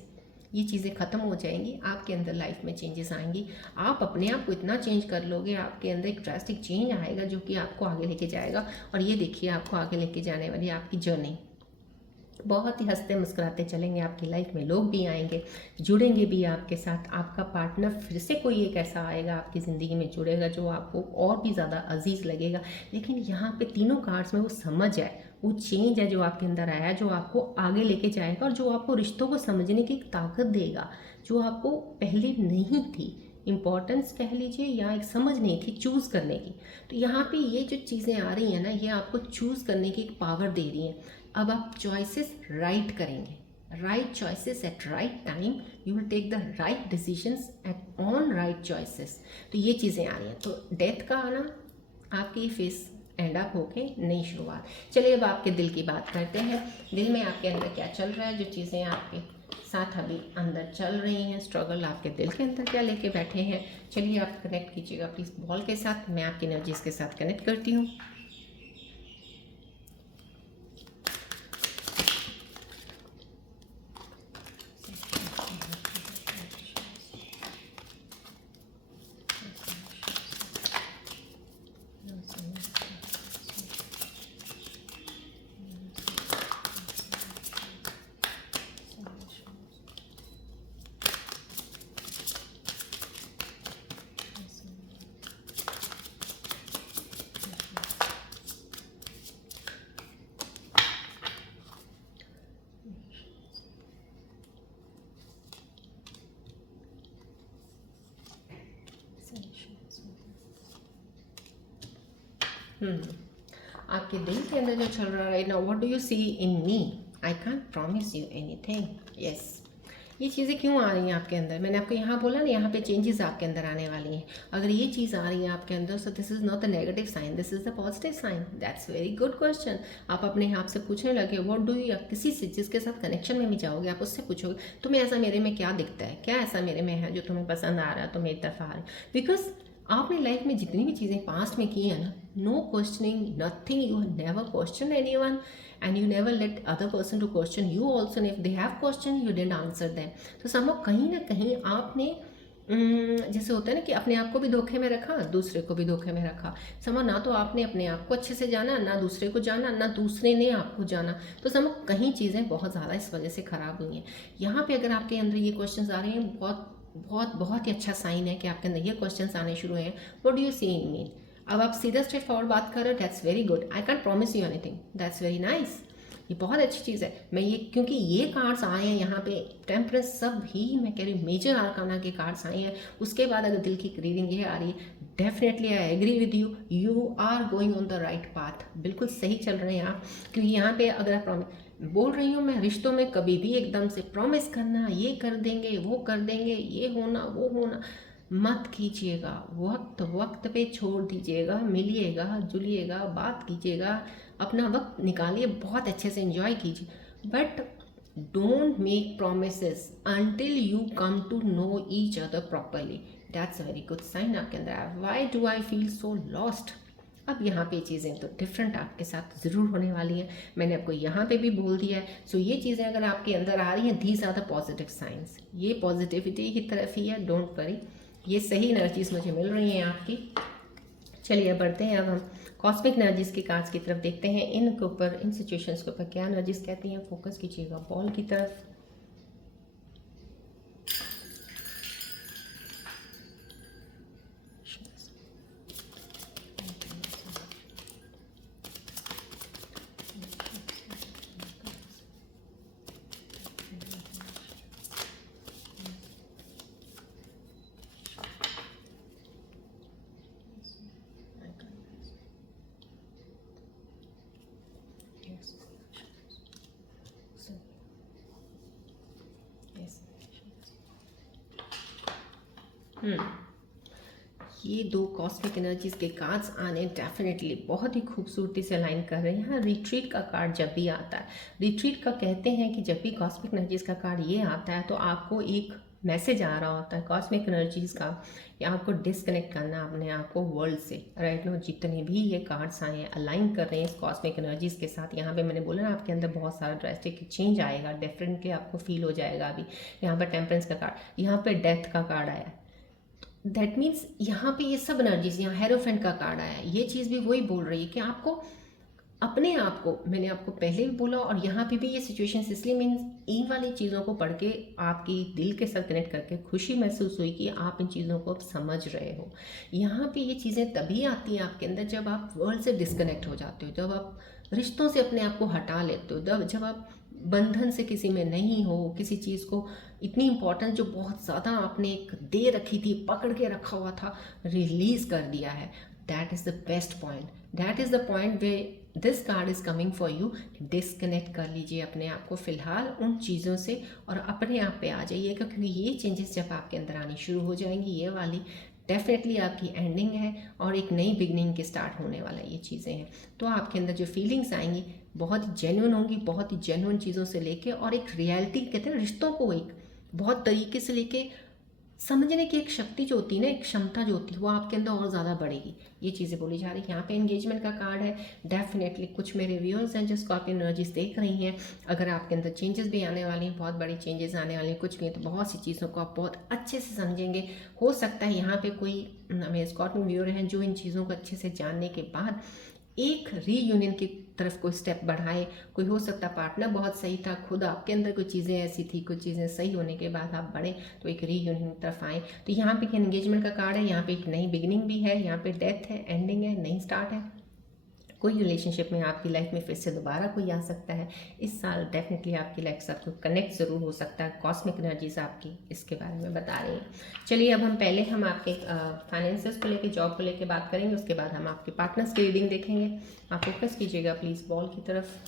ये चीज़ें ख़त्म हो जाएंगी, आपके अंदर लाइफ में चेंजेस आएंगी। आप अपने आप को इतना चेंज कर लोगे, आपके अंदर एक ड्रास्टिक चेंज आएगा जो कि आपको आगे लेके जाएगा। और ये देखिए आपको आगे लेके जाने वाली आपकी जर्नी, बहुत ही हंसते मुस्कुराते चलेंगे, आपकी लाइफ में लोग भी आएंगे, जुड़ेंगे भी आपके साथ। आपका पार्टनर फिर से कोई एक ऐसा आएगा आपकी ज़िंदगी में जुड़ेगा जो आपको और भी ज़्यादा अजीज़ लगेगा। लेकिन यहाँ पे तीनों कार्ड्स में वो समझ है, वो चेंज है जो आपके अंदर आया है, जो आपको आगे लेके जाएगा और जो आपको रिश्तों को समझने की ताकत देगा जो आपको पहले नहीं थी। इम्पॉर्टेंस कह लीजिए या एक समझ नहीं थी चूज़ करने की। तो यहाँ पे ये जो चीज़ें आ रही हैं ना, ये आपको चूज़ करने की एक पावर दे रही हैं। अब आप चॉइसेस राइट करेंगे, right choices at right time, you will take the right decisions at on right choices. तो ये चीज़ें आ रही हैं। तो डेथ का आना, आपकी फेस एंड अप होके नई शुरुआत। चलिए अब आपके दिल की बात करते हैं। दिल में आपके अंदर क्या चल रहा है, जो चीज़ें आपके साथ अभी अंदर चल रही हैं, स्ट्रगल आपके दिल के अंदर क्या लेके बैठे हैं। चलिए आप कनेक्ट कीजिएगा प्लीज़ बॉल के साथ, मैं आपकी एनर्जीज के साथ कनेक्ट करती हूँ। आपके दिल के अंदर जो चल रहा है right now, what do you see in me, I can't promise you anything. Yes, ये चीज़ें क्यों आ रही हैं आपके अंदर, मैंने आपको यहाँ बोला ना, यहाँ पे चेंजेस आपके अंदर आने वाली हैं। अगर ये चीज़ आ रही है आपके अंदर, so this is not the negative sign, this is the positive sign. That's very good question. आप अपने आप से पूछने लगे, व्हाट डू यू, किसी से जिसके साथ कनेक्शन में भी जाओगे आप उससे पूछोगे, तुम्हें ऐसा मेरे में क्या दिखता है, क्या ऐसा मेरे में है जो तुम्हें पसंद आ रहा है, तो मेरी तरफ आ रहा है। बिकॉज आपने लाइफ में जितनी भी चीज़ें पास्ट में की है ना, no questioning nothing, you never question anyone and you never let other person to question you also, and if they have question you didn't answer them। तो समझो कहीं ना कहीं आपने जैसे होता है ना कि अपने आप को भी धोखे में रखा, दूसरे को भी धोखे में रखा। समझो ना तो आपने अपने आप को अच्छे से जाना, ना दूसरे को जाना, ना दूसरे ने आपको जाना। तो समझो कहीं चीज़ें बहुत ज़्यादा इस वजह से ख़राब हुई हैं। यहाँ पे अगर आपके अंदर ये क्वेश्चंस आ रहे हैं, बहुत बहुत बहुत ही अच्छा साइन है कि आपके अंदर ये क्वेश्चंस आने शुरू हैं। What do you see in मी। अब आप सीधा स्ट्रेट फॉरवर्ड बात कर रहे हो, that's very good. I can't promise you anything, that's very nice. ये बहुत अच्छी चीज़ है। मैं ये क्योंकि ये कार्ड्स आए हैं यहाँ पे, टेम्परेंस सब ही मैं कह रही हूँ मेजर आर्काना के कार्ड्स आए हैं। उसके बाद अगर दिल की रीडिंग ये आ रही है, definitely I agree with you, you are going on the right path, बिल्कुल सही चल रहे हैं आप। क्योंकि यहाँ पे अगर आप प्रॉमिस बोल रही हूँ, मैं रिश्तों में कभी भी एकदम से प्रॉमिस करना, ये कर देंगे वो कर देंगे, ये होना वो होना मत कीजिएगा। वक्त वक्त पे छोड़ दीजिएगा, मिलिएगा जुलिएगा, बात कीजिएगा, अपना वक्त निकालिए, बहुत अच्छे से एंजॉय कीजिए। But don't make promises until you come to know each other properly. That's a very good sign आपके अंदर। Why do I feel so lost. अब यहाँ पे चीज़ें तो डिफरेंट आपके साथ ज़रूर होने वाली हैं, मैंने आपको यहाँ पे भी बोल दिया है। सो ये चीज़ें अगर आपके अंदर आ रही हैं, these are the positive science, ये पॉजिटिविटी की तरफ ही है, डोंट वरी, ये सही एनर्जीज मुझे मिल रही हैं आपकी। चलिए बढ़ते हैं, अब हम कॉस्मिक एनर्जीज के कार्ड्स की तरफ देखते हैं। इनके ऊपर, इन सिचुएशंस के ऊपर क्या एनर्जीज कहती हैं। फोकस कीजिएगा बॉल की तरफ। ये दो कॉस्मिक एनर्जीज के कार्ड्स आने डेफिनेटली बहुत ही खूबसूरती से अलाइन कर रहे हैं। यहाँ रिट्रीट का कार्ड जब भी आता है, रिट्रीट का कहते हैं कि जब भी कॉस्मिक एनर्जीज का कार्ड ये आता है तो आपको एक मैसेज आ रहा होता है कॉस्मिक एनर्जीज़ का, या आपको डिस्कनेक्ट करना अपने आप को वर्ल्ड से। राइट नो, जितने भी ये कार्ड्स आए हैं अलाइन कर रहे हैं इस कॉस्मिक एनर्जीज़ के साथ। यहाँ पे मैंने बोला ना, आपके अंदर बहुत सारा ड्रास्टिक चेंज आएगा, डिफरेंटली आपको फील हो जाएगा। अभी यहाँ पर टेम्परेंस का कार्ड, यहाँ पे डेथ का कार्ड आया है। दैट मीन्स यहाँ पे ये सब एनर्जीज, यहाँ हेरोफेंट का कार्ड आया है। ये चीज़ भी वही बोल रही है कि आपको अपने आप को, मैंने आपको पहले भी बोला और यहाँ पे भी ये सिचुएशंस इसलिए मीन्स इन वाली चीज़ों को पढ़ के आपकी दिल के साथ कनेक्ट करके खुशी महसूस हुई कि आप इन चीज़ों को अब समझ रहे हो। यहाँ पे ये चीज़ें तभी आती हैं आपके अंदर जब आप वर्ल्ड से डिस्कनेक्ट हो जाते हो, जब आप रिश्तों से अपने आप को हटा लेते हो, जब आप बंधन से किसी में नहीं हो, किसी चीज़ को इतनी इंपॉर्टेंस जो बहुत ज़्यादा आपने एक दे रखी थी, पकड़ के रखा हुआ था, रिलीज़ कर दिया है। That is the best point, that is the point way this card is coming for you. Disconnect कर लीजिए अपने आप को फ़िलहाल उन चीज़ों से और अपने आप पे आ जाइए, क्योंकि ये चेंजेस जब आपके अंदर आनी शुरू हो जाएंगी, ये वाली डेफिनेटली आपकी एंडिंग है और एक नई बिगनिंग के स्टार्ट होने वाला ये चीज़ें हैं। तो आपके अंदर जो फीलिंग्स आएंगी बहुत ही जेन्युइन होंगी, बहुत ही जेन्युइन चीज़ों से लेके, और एक रियलिटी कहते हैं रिश्तों को एक बहुत तरीके से लेके समझने की एक शक्ति जो होती है ना, एक क्षमता जो होती है, वो आपके अंदर और ज़्यादा बढ़ेगी। ये चीज़ें बोली जा रही है। यहाँ पे एंगेजमेंट का कार्ड है। डेफिनेटली कुछ मेरे व्यूअर्स हैं जो स्कॉर्पियो एनर्जीज देख रही हैं, अगर आपके अंदर चेंजेस भी आने वाली हैं, बहुत बड़ी चेंजेस आने वाली हैं, कुछ भी है, तो बहुत सी चीज़ों को आप बहुत अच्छे से समझेंगे। हो सकता है यहाँ पे कोई मेरे स्कॉर्पियो व्यूअर हैं जो इन चीज़ों को अच्छे से जानने के बाद एक रीयूनियन की तरफ कोई स्टेप बढ़ाए। कोई हो सकता पार्टनर बहुत सही था, खुद आपके अंदर कुछ चीज़ें ऐसी थी, कुछ चीज़ें सही होने के बाद आप बढ़े तो एक रीयूनियन की तरफ आए। तो यहाँ पे एंगेजमेंट का कार्ड है, यहाँ पे एक नई बिगिनिंग भी है, यहाँ पे डेथ है, एंडिंग है, नई स्टार्ट है। कोई रिलेशनशिप में आपकी लाइफ में फिर से दोबारा कोई आ सकता है इस साल। डेफिनेटली आपकी लाइफ के साथ कोई कनेक्ट ज़रूर हो सकता है। कॉस्मिक एनर्जीज आपकी इसके बारे में बता रही हैं। चलिए अब हम आपके फाइनेंसेस को लेके, जॉब को लेके बात करेंगे, उसके बाद हम आपके पार्टनर्स की रीडिंग देखेंगे। आप फोकस कीजिएगा प्लीज़ बॉल की तरफ।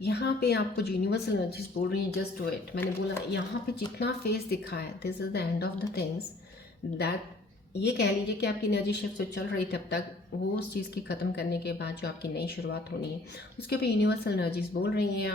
यहाँ पे आपको जो यूनिवर्सल एनर्जीज बोल रही हैं, जस्ट डू इट। मैंने बोला यहाँ पे जितना फेस दिखा है, this is the end of the things that, ये कह लीजिए कि आपकी एनर्जी शिफ्ट जो चल रही थी अब तक, वो उस चीज़ की ख़त्म करने के बाद जो आपकी नई शुरुआत होनी है, उसके ऊपर यूनिवर्सल एनर्जीज बोल रही हैं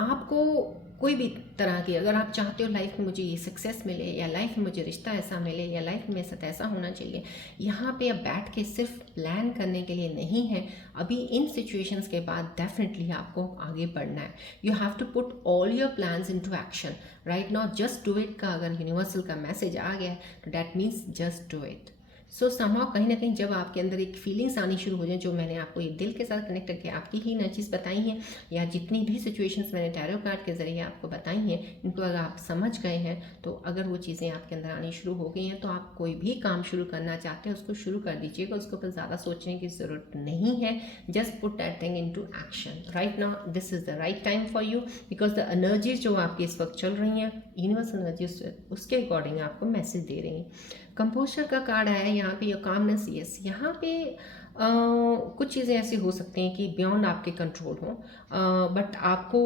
आपको कोई भी तरह की, अगर आप चाहते हो लाइफ में मुझे ये सक्सेस मिले, या लाइफ में मुझे रिश्ता ऐसा मिले, या लाइफ में मेरे साथ ऐसा होना चाहिए, यहाँ पे अब बैठ के सिर्फ प्लान करने के लिए नहीं है। अभी इन सिचुएशंस के बाद डेफिनेटली आपको आगे बढ़ना है। You have to put all your plans into action right now. Just do it का अगर यूनिवर्सल का मैसेज आ गया है तो that means just do it. So somehow कहीं ना कहीं जब आपके अंदर एक फीलिंग्स आनी शुरू हो जाए, जो मैंने आपको ये दिल के साथ कनेक्ट करके आपकी ही एनर्जीज बताई हैं, या जितनी भी सिचुएशंस मैंने टैरो कार्ड के ज़रिए आपको बताई हैं, इनको अगर आप समझ गए हैं, तो अगर वो चीज़ें आपके अंदर आनी शुरू हो गई हैं, तो आप कोई भी काम शुरू करना चाहते हैं उसको शुरू कर दीजिएगा। उसके ऊपर ज़्यादा सोचने की ज़रूरत नहीं है। Just put that thing into action right now. This is the right time for you, because the energies जो आपकी इस वक्त चल रही हैं, यूनिवर्सल एनर्जीज उसके अकॉर्डिंग आपको मैसेज दे रही हैं। कंपोजर का कार्ड आया है यहाँ पे, योर कामनेस। यस, यहाँ पे कुछ चीज़ें ऐसी हो सकती हैं कि बियॉन्ड आपके कंट्रोल हो, बट आपको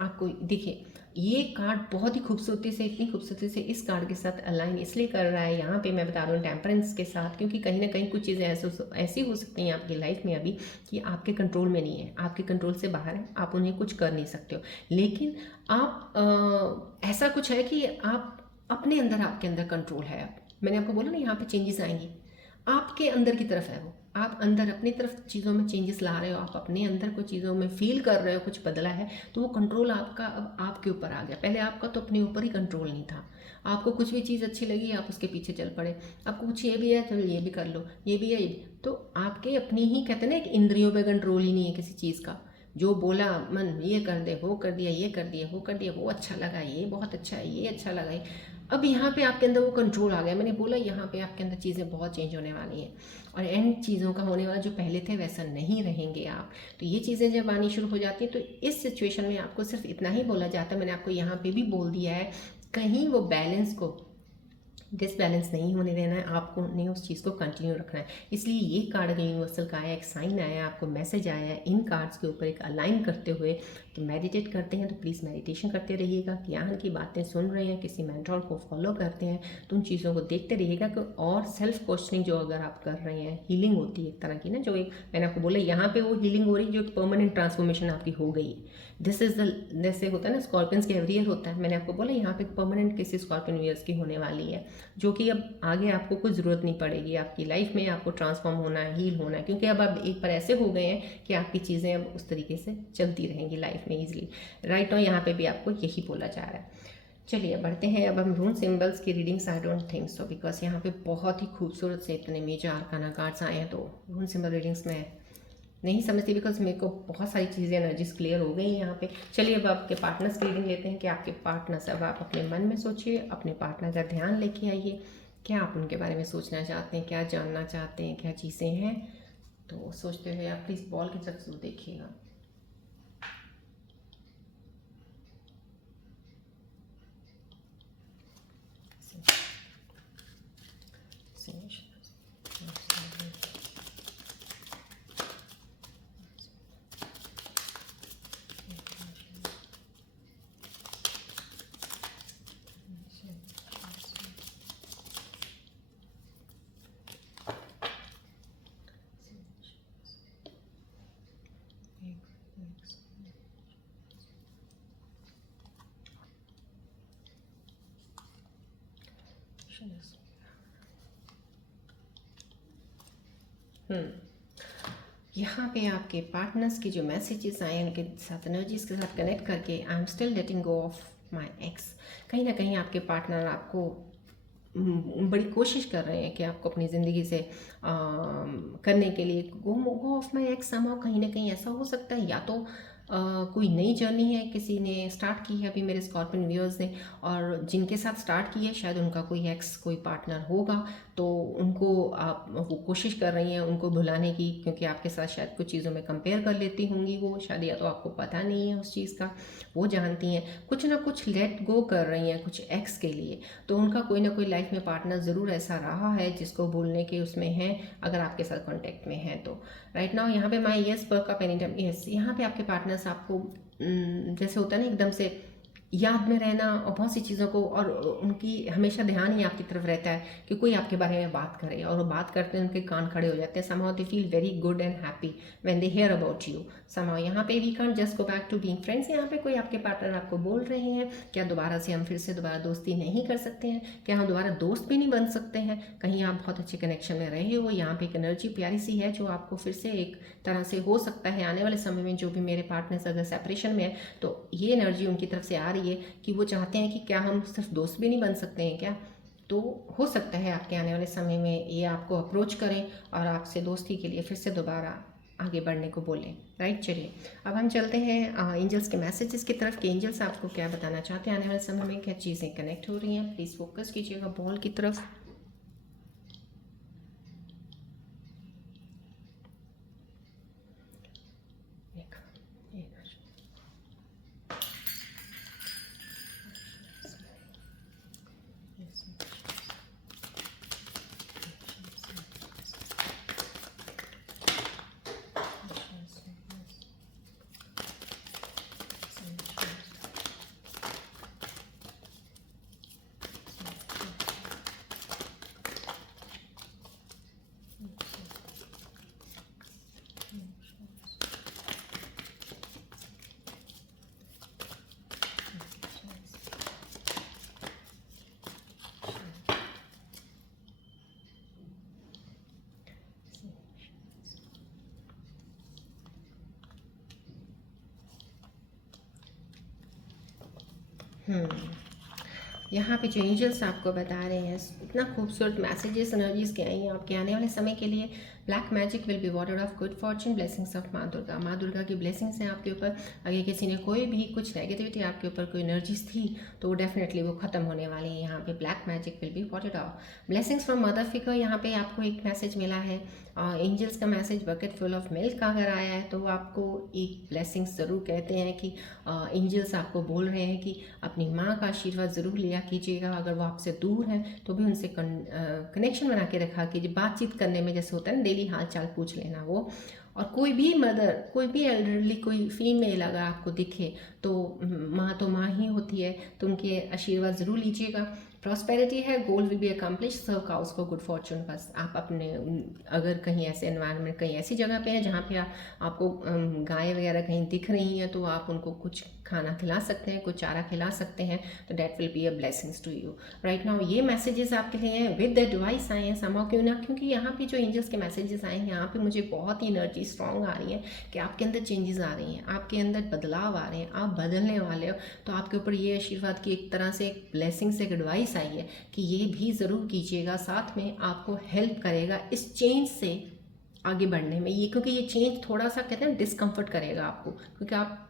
आपको देखिए, ये कार्ड बहुत ही खूबसूरती से, इतनी खूबसूरती से इस कार्ड के साथ अलाइन इसलिए कर रहा है यहाँ पे, मैं बता रहा हूँ टेम्परेंस के साथ, क्योंकि कहीं ना कहीं कुछ चीज़ें ऐसी हो सकती हैं आपकी लाइफ में अभी कि आपके कंट्रोल में नहीं है, आपके कंट्रोल से बाहर है, आप उन्हें कुछ कर नहीं सकते हो। लेकिन आप ऐसा कुछ है कि आप अपने अंदर, आपके अंदर कंट्रोल है। मैंने आपको बोला ना यहाँ पे चेंजेस आएंगी, आपके अंदर की तरफ है वो। आप अंदर अपनी तरफ चीज़ों में चेंजेस ला रहे हो, आप अपने अंदर को चीज़ों में फील कर रहे हो, कुछ बदला है, तो वो कंट्रोल आपका अब आपके ऊपर आ गया। पहले आपका तो अपने ऊपर ही कंट्रोल नहीं था। आपको कुछ भी चीज़ अच्छी लगी, आप उसके पीछे चल पड़े। आपको कुछ ये भी है, चलो ये भी कर लो, ये भी है, ये भी। तो आपके अपनी ही कहते हैं ना, एक इंद्रियों पे कंट्रोल ही नहीं है किसी चीज़ का। जो बोला मन, ये कर दे, वो कर दिया, ये कर दिया, वो कर दिया, वो अच्छा लगा, ये बहुत अच्छा है, ये अच्छा लगा। अब यहाँ पे आपके अंदर वो कंट्रोल आ गया। मैंने बोला यहाँ पे आपके अंदर चीज़ें बहुत चेंज होने वाली हैं, और एंड चीज़ों का होने वाला जो पहले थे वैसा नहीं रहेंगे आप। तो ये चीज़ें जब आनी शुरू हो जाती हैं तो इस सिचुएशन में आपको सिर्फ इतना ही बोला जाता है, मैंने आपको यहाँ पे भी बोल दिया है, कहीं वो बैलेंस को डिसबैलेंस नहीं होने देना है, आपको ने उस चीज़ को कंटिन्यू रखना है। इसलिए ये कार्ड अगर यूनिवर्सल का आया, एक साइन आया, आपको मैसेज आया है इन कार्ड्स के ऊपर एक अलाइन करते हुए, तो मेडिटेट करते हैं तो प्लीज़ मेडिटेशन करते रहिएगा। ज्ञान की बातें सुन रहे हैं, किसी मेंटर को फॉलो करते हैं तो उन चीज़ों को देखते रहिएगा कि, और सेल्फ क्वेश्चनिंग जो अगर आप कर रहे हैं, हीलिंग होती है एक तरह की ना, जो एक मैंने आपको बोला यहाँ पे वो हीलिंग हो रही है, जो परमानेंट ट्रांसफॉर्मेशन आपकी हो गई है। दिस इज द, जैसे होता है ना स्कॉर्पियंस के एवरी ईयर होता है, मैंने आपको बोला यहाँ पे परमानेंट किसी स्कॉर्पियन ईयर्स की होने वाली है, जो कि अब आगे आपको कोई ज़रूरत नहीं पड़ेगी आपकी लाइफ में, आपको ट्रांसफॉर्म होना है, हील होना है, क्योंकि अब आप एक बार ऐसे हो गए हैं कि आपकी चीज़ें अब उस तरीके से चलती रहेंगी लाइफ में ईजिली। राइट नाउ यहाँ पे भी आपको यही बोला जा रहा है। चलिए अब बढ़ते हैं, अब हम रून सिंबल्स की readings, I don't think so, because यहाँ पे बहुत ही खूबसूरत से इतने मेजर आर्काना कार्ड्स आए हैं, तो रून सिंबल रीडिंग्स में नहीं समझती, बिकॉज मेरे को बहुत सारी चीज़ें एनर्जीज क्लियर हो गई हैं यहाँ पे। चलिए अब आपके पार्टनर्स की रीडिंग लेते हैं कि आपके पार्टनर्स, अब आप अपने मन में सोचिए, अपने पार्टनर का ध्यान लेके आइए, क्या आप उनके बारे में सोचना चाहते हैं, क्या जानना चाहते हैं, क्या चीज़ें हैं। तो सोचते हुए आप प्लीज़ बॉल की तरफ जरूर देखिएगा। यहाँ पे आपके पार्टनर्स की जो मैसेजेस आए उनके साथ एनर्जीज के साथ कनेक्ट करके, I am still letting go of my x. कहीं ना कहीं आपके पार्टनर आपको बड़ी कोशिश कर रहे हैं कि आपको अपनी ज़िंदगी से करने के लिए, गो ऑफ माई एक्स समाउ। कहीं ना कहीं ऐसा हो सकता है, या तो कोई नई जर्नी है किसी ने स्टार्ट की है अभी मेरे स्कॉर्पियन व्यूअर्स ने, और जिनके साथ स्टार्ट की है शायद उनका कोई एक्स, कोई पार्टनर होगा, तो उनको आप, वो कोशिश कर रही हैं उनको भुलाने की, क्योंकि आपके साथ शायद कुछ चीज़ों में कंपेयर कर लेती होंगी वो शायद, या तो आपको पता नहीं है उस चीज़ का, वो जानती हैं कुछ ना कुछ लेट गो कर रही हैं कुछ एक्स के लिए। तो उनका कोई ना कोई लाइफ में पार्टनर ज़रूर ऐसा रहा है जिसको भूलने के उसमें है, अगर आपके साथ कॉन्टेक्ट में है तो। राइट नाउ यहाँ पे my yes work up any time yes, यहाँ पे आपके पार्टनर्स आपको जैसे होता है ना एकदम से याद में रहना, और बहुत सी चीज़ों को, और उनकी हमेशा ध्यान ही आपकी तरफ रहता है कि कोई आपके बारे में बात करे, और वो बात करते हैं उनके कान खड़े हो जाते हैं। Somehow they feel very good and happy when they hear about you. Somehow यहाँ पे we can't just go back to being friends. यहाँ पे कोई आपके पार्टनर आपको बोल रहे हैं क्या दोबारा से हम फिर से दोबारा दोस्ती नहीं कर सकते हैं, क्या हम दोबारा दोस्त भी नहीं बन सकते हैं, कहीं आप बहुत अच्छे कनेक्शन में रहे हो। यहाँ पे एक एनर्जी प्यारी सी है जो आपको फिर से एक तरह से हो सकता है आने वाले समय में, जो भी मेरे पार्टनर्स अगर सेपरेशन में है तो ये एनर्जी उनकी तरफ से आ रही है कि वो चाहते हैं कि क्या हम सिर्फ दोस्त भी नहीं बन सकते हैं क्या। तो हो सकता है आपके आने वाले समय में ये आपको अप्रोच करें और आपसे दोस्ती के लिए फिर से दोबारा आगे बढ़ने को बोलें। राइट, चलिए अब हम चलते हैं एंजल्स के मैसेजेस की तरफ कि एंजल्स आपको क्या बताना चाहते हैं आने वाले समय में, क्या चीज़ें कनेक्ट हो रही हैं। प्लीज़ फोकस कीजिएगा बॉल की तरफ। यहाँ पे जो एंजल्स आपको बता रहे हैं, इतना खूबसूरत मैसेजेस एनर्जीज के आई हैं आपके आने वाले समय के लिए। Black magic will B voted of good Fortune, blessings of माँ दुर्गा की ब्लेसिंग्स हैं आपके ऊपर। अगर किसी ने कोई भी कुछ नेगेटिविटी आपके ऊपर कोई एनर्जीज थी तो वो डेफिनेटली वो खत्म होने वाली है। यहाँ पे black magic will B voted of. Blessings from mother figure, यहाँ पे आपको एक मैसेज मिला है। एंजल्स का message bucket full of milk अगर आया है तो वो आपको एक ब्लेसिंग्स ज़रूर कहते हैं कि एंजल्स आपको बोल रहे हैं कि अपनी माँ का आशीर्वाद ज़रूर लिया कीजिएगा। अगर वो आपसे दूर हैं तो भी उनसे कनेक्शन बना के रखा कीजिए। बातचीत करने में जैसे होता है ना, डेली हाल चाल पूछ लेना वो। और कोई भी मदर, कोई भी एल्डरली, कोई फीमेल अगर आपको दिखे तो माँ तो माँ ही होती है, तो उनके आशीर्वाद ज़रूर लीजिएगा। प्रॉस्पेरिटी है, goal will be accomplish, serve cows को गुड फॉर्चून। बस आप अपने अगर कहीं ऐसे एनवायरनमेंट, कहीं ऐसी जगह पे हैं जहाँ पे आपको गाय वगैरह कहीं दिख रही हैं तो आप उनको कुछ खाना खिला सकते हैं, कुछ चारा खिला सकते हैं, तो that will be a blessings to you right now. ये मैसेजेस आपके लिए हैं विद एडवाइस आए हैं समाव, क्यों ना, क्योंकि यहाँ पे जो एंजल्स के मैसेजेस आए हैं यहाँ पे मुझे बहुत ही एनर्जी स्ट्रॉन्ग आ रही है कि आपके अंदर चेंजेस आ रही हैं, आपके अंदर बदलाव आ रहे हैं, आप बदलने वाले हो। तो आपके ऊपर ये आशीर्वाद की एक तरह से एक ब्लेसिंग से एक एडवाइस आई है कि ये भी ज़रूर कीजिएगा, साथ में आपको हेल्प करेगा इस चेंज से आगे बढ़ने में। ये क्योंकि ये चेंज थोड़ा सा कहते हैं डिस्कम्फर्ट करेगा आपको, क्योंकि आप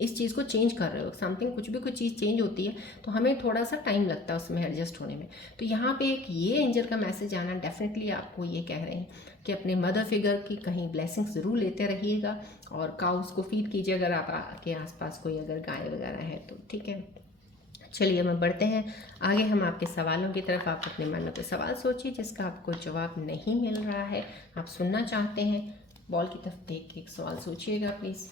इस चीज़ को चेंज कर रहे हो। समथिंग, कुछ भी कोई चीज़ चेंज होती है तो हमें थोड़ा सा टाइम लगता है उसमें एडजस्ट होने में। तो यहाँ पे एक ये एंजल का मैसेज आना डेफिनेटली आपको ये कह रहे हैं कि अपने मदर फिगर की कहीं ब्लेसिंग ज़रूर लेते रहिएगा और काउस को फीड कीजिए अगर आपके आसपास कोई अगर गाय वगैरह है तो। ठीक है, चलिए हम बढ़ते हैं आगे, हम आपके सवालों की तरफ। आप अपने मन में कोई सवाल सोचिए जिसका आपको जवाब नहीं मिल रहा है, आप सुनना चाहते हैं। बॉल की तरफ देख के एक सवाल सोचिएगा प्लीज़।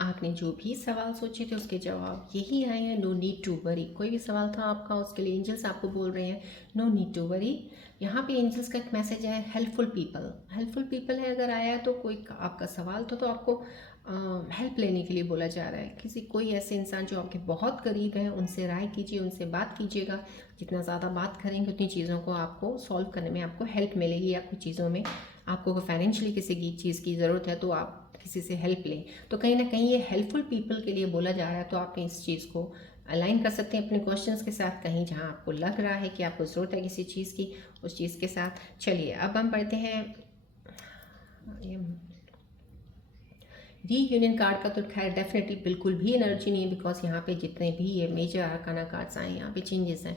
आपने जो भी सवाल सोचे थे उसके जवाब यही आए हैं। No need to worry. कोई भी सवाल था आपका उसके लिए एंजल्स आपको बोल रहे हैं नो नीड टू वरी। यहाँ पे एंजल्स का एक मैसेज है हेल्पफुल पीपल। हेल्पफुल पीपल है अगर आया तो कोई आपका सवाल था तो आपको हेल्प लेने के लिए बोला जा रहा है। किसी कोई ऐसे इंसान जो आपके बहुत करीब हैं उनसे राय कीजिए, उनसे बात कीजिएगा। जितना ज़्यादा बात करेंगे उतनी चीज़ों को आपको सॉल्व करने में आपको हेल्प मिलेगी, या कुछ चीज़ों में आपको फाइनेंशियली किसी की चीज़ की ज़रूरत है तो आप किसी से हेल्प लें। तो कहीं ना कहीं ये हेल्पफुल पीपल के लिए बोला जा रहा है, तो आप इस चीज़ को अलाइन कर सकते हैं अपने क्वेश्चंस के साथ, कहीं जहां आपको लग रहा है कि आपको ज़रूरत है किसी चीज़ की, उस चीज़ के साथ। चलिए अब हम पढ़ते हैं रीयूनियन कार्ड का। तो खैर डेफिनेटली बिल्कुल भी एनर्जी नहीं है, बिकॉज यहाँ पे जितने भी ये मेजर आर्काना कार्ड्स आए हैं यहाँ पे चेंजेस हैं।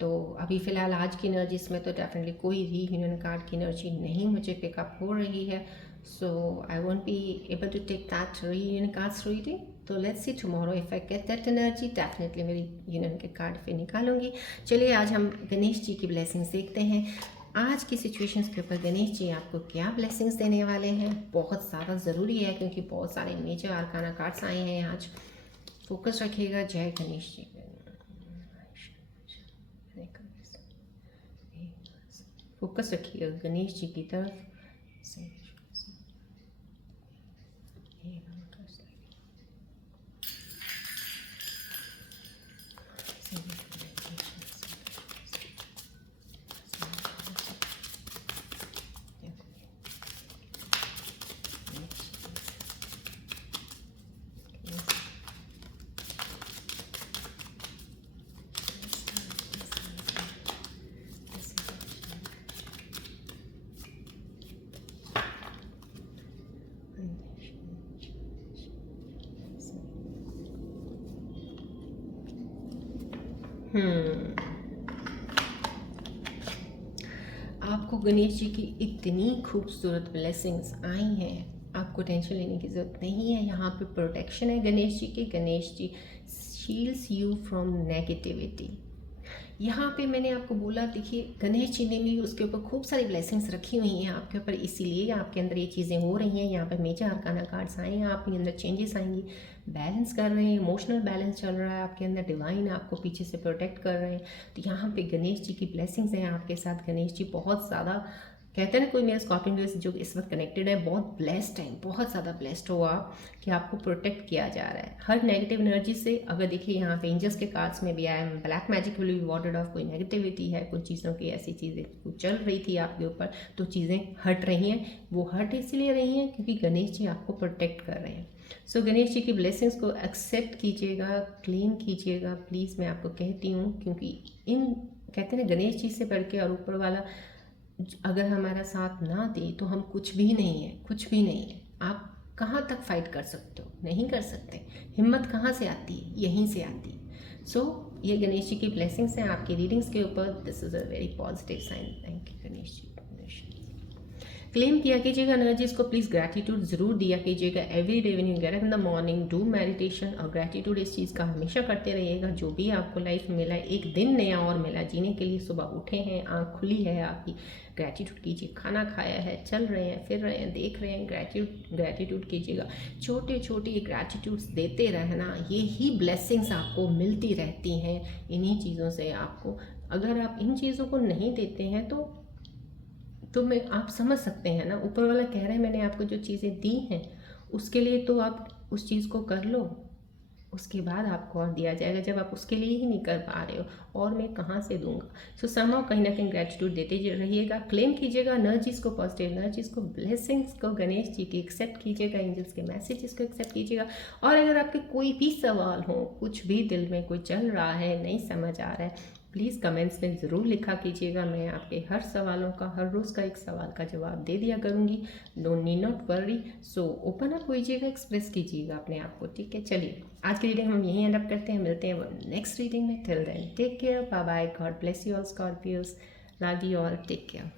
तो अभी फ़िलहाल आज की एनर्जीज में तो डेफिनेटली कोई रीयूनियन कार्ड की एनर्जी नहीं मुझे पिकअप हो रही है। So I won't be able to take that reunion cards reading. तो let's see tomorrow if I get that energy, definitely मेरी यूनियन के कार्ड फिर निकालूंगी। चलिए आज हम गणेश जी की ब्लेसिंग्स देखते हैं। आज की सिचुएशंस के ऊपर गणेश जी आपको क्या ब्लेसिंग्स देने वाले हैं, बहुत ज़्यादा ज़रूरी है क्योंकि बहुत सारे मेजर आर्काना कार्ड्स आए हैं आज। फोकस रखिएगा। जय गणेश जी। फोकस रखिएगा गणेश जी की तरफ। आपको गणेश जी की इतनी खूबसूरत ब्लेसिंग्स आई हैं, आपको टेंशन लेने की ज़रूरत नहीं है। यहाँ पे प्रोटेक्शन है गणेश जी की। Ganesh ji shields you from negativity. यहाँ पे मैंने आपको बोला, देखिए गणेश जी ने भी उसके ऊपर खूब सारी ब्लेसिंग्स रखी हुई हैं आपके ऊपर, इसीलिए आपके अंदर ये चीज़ें हो रही हैं। यहाँ पे मेजर अरकाना कार्ड्स आए हैं, आपके अंदर चेंजेस आएंगी, बैलेंस कर रहे हैं, इमोशनल बैलेंस चल रहा है आपके अंदर, डिवाइन आपको पीछे से प्रोटेक्ट कर रहे हैं। तो यहाँ पे गणेश जी की ब्लेसिंग्स हैं आपके साथ। गणेश जी बहुत ज़्यादा, कहते हैं ना कोई मेरे स्कॉर्पियो जो इस वक्त कनेक्टेड है, बहुत ब्लेस्ड है, बहुत ज़्यादा ब्लेस्ड हो आप कि आपको प्रोटेक्ट किया जा रहा है हर नेगेटिव एनर्जी से। अगर देखिए यहाँ पे एंजल्स के कार्ड्स में भी आया है, black magic will be warded off, कोई नेगेटिविटी है, कुछ चीज़ों की ऐसी चीज़ें कुछ चल रही थी आपके ऊपर, तो चीज़ें हट रही हैं। वो हट इसलिए रही हैं क्योंकि गणेश जी आपको प्रोटेक्ट कर रहे हैं। सो गणेश जी की ब्लेसिंग्स को एक्सेप्ट कीजिएगा, क्लेम कीजिएगा प्लीज़, मैं आपको कहती हूँ, क्योंकि इन कहते हैं ना गणेश जी से बढ़ के और ऊपर वाला अगर हमारा साथ ना दे तो हम कुछ भी नहीं है, कुछ भी नहीं है। आप कहाँ तक फाइट कर सकते हो? नहीं कर सकते। हिम्मत कहाँ से आती है? यहीं से आती है। सो ये गणेश जी की ब्लेसिंग्स हैं आपकी रीडिंग्स के ऊपर। This is a very positive sign. Thank you Ganesh ji. Claim किया कीजिएगा एनर्जीज को प्लीज़, ग्रैटिट्यूड ज़रूर दिया कीजिएगा। Every day when you get up in the morning do meditation, और ग्रैटिट्यूड इस चीज़ का हमेशा करते रहिएगा। जो भी आपको लाइफ में मिला, एक दिन नया और मिला जीने के लिए, सुबह उठे हैं, आँख खुली है आपकी, ग्रैटिट्यूड कीजिए। खाना खाया है, चल रहे हैं, फिर रहे हैं, देख रहे हैं, ग्रैटिट्यूड कीजिएगा। छोटे छोटे ग्रैटिट्यूड्स देते रहना, ये ही ब्लेसिंग्स आपको मिलती रहती हैं इन्हीं चीज़ों से आपको। अगर आप इन चीज़ों को नहीं देते हैं तो मैं आप समझ सकते हैं ना, ऊपर वाला कह रहा है मैंने आपको जो चीज़ें दी हैं उसके लिए तो आप उस चीज़ को कर लो, उसके बाद आपको और दिया जाएगा। जब आप उसके लिए ही नहीं कर पा रहे हो और मैं कहाँ से दूंगा। सो समहाउ कहीं ना कहीं ग्रेटिट्यूड देते रहिएगा, क्लेम कीजिएगा एनर्जीज़ को, पॉजिटिव एनर्जीज़ को, ब्लेसिंग्स को, गणेश जी की एक्सेप्ट कीजिएगा, एंजल्स के मैसेजेस को एक्सेप्ट कीजिएगा। और अगर आपके कोई भी सवाल हो, कुछ भी दिल में कोई चल रहा है, नहीं समझ आ रहा है, प्लीज़ कमेंट्स में ज़रूर लिखा कीजिएगा। मैं आपके हर सवालों का, हर रोज़ का एक सवाल का जवाब दे दिया करूँगी। Don't need not worry. So open up होइएगा, एक्सप्रेस कीजिएगा अपने आप को, ठीक है। चलिए आज की रीडिंग हम यहीं एंड अप करते हैं, मिलते हैं नेक्स्ट रीडिंग में। Till then take care, bye bye, God bless you all Scorpios, love you all, take care.